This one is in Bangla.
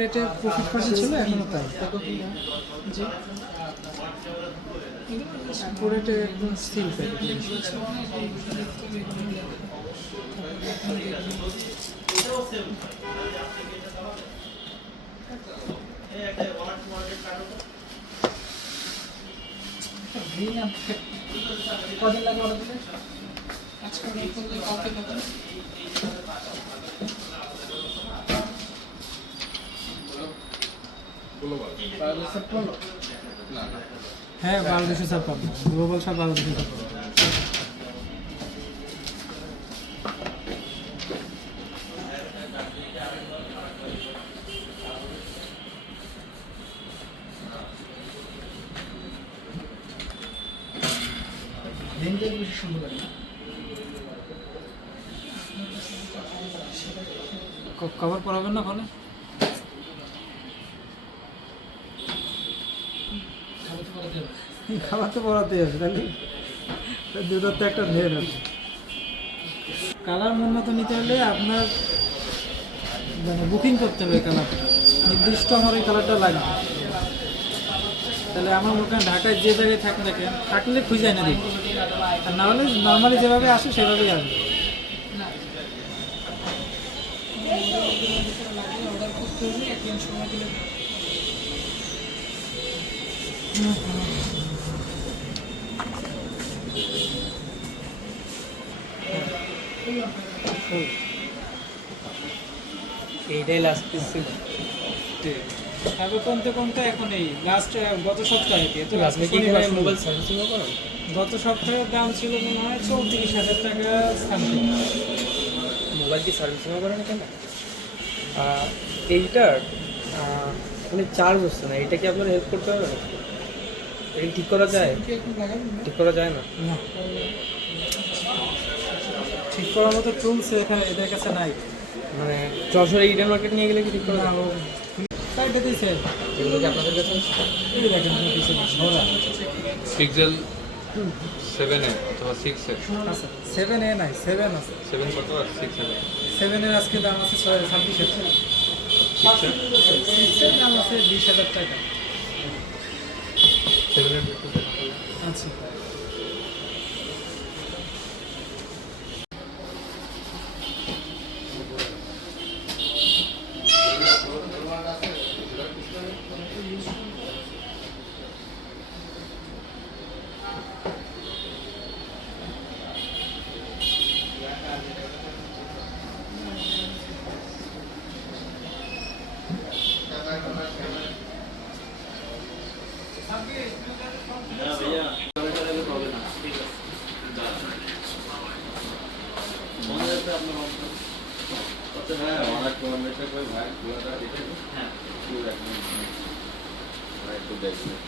রেটে প্রফিট মার্জিন ছিল এখনো তাই। জি পুরোটা একদম স্টিল প্যাকেট। কদিন লাগে অর্ডার দিলে? আজকে অর্ডার করলে কালকে দেবেন। হ্যাঁ 1256 গ্লোবাল সব 1256। কভার পরাবেন না ফোনে? খাবার তো পরাতে হবে তাহলে দুটোর তো একটা ভেদ আছে। কালার উন্নত নিতে হলে আপনার মানে বুকিং করতে হবে কালার নির্দিষ্ট আমার এই কালারটা লাগবে। তাহলে আমার মনে ঢাকায় যে জায়গায় থাকেন দেখেন থাকলে খুঁজে এনে দিই, আর না হলে নর্মালি যেভাবে আসে সেভাবেই আসবে। এইটাই লাস্ট পিস ছিল। তবে কমতে কমতে এখন এই লাস্ট গত সপ্তাহে তো মোবাইল সার্ভিসিংও করো। গত সপ্তাহের দাম ছিল মনে হয় 34,000 টাকা সামথিং। মোবাইল কি সার্ভিসিংও করে না কেন? এইটার মানে চার্জ হচ্ছে না, এটা কি আপনার হেল্প করতে হবে না? এটা ঠিক করা যায়? ঠিক করা যায় না? ঠিক করার মতো টুলস এখানে এদের কাছে নাই। মানে যশোর ইডেন মার্কেট নিয়ে গেলে কি ঠিক করা যায়? সাইডে দিয়েছে এগুলো কি আপনাদের কাছে এই দেখেন পিক্সেল 7a অথবা 6a। আচ্ছা 7a নাই 7 আছে। 7 কত আর 6a? 7 এর আজকে দাম আছে 26,000 টাকা। 6 এর দাম আছে 20,000 টাকা। 7 এর একটু আচ্ছা দেখবেন।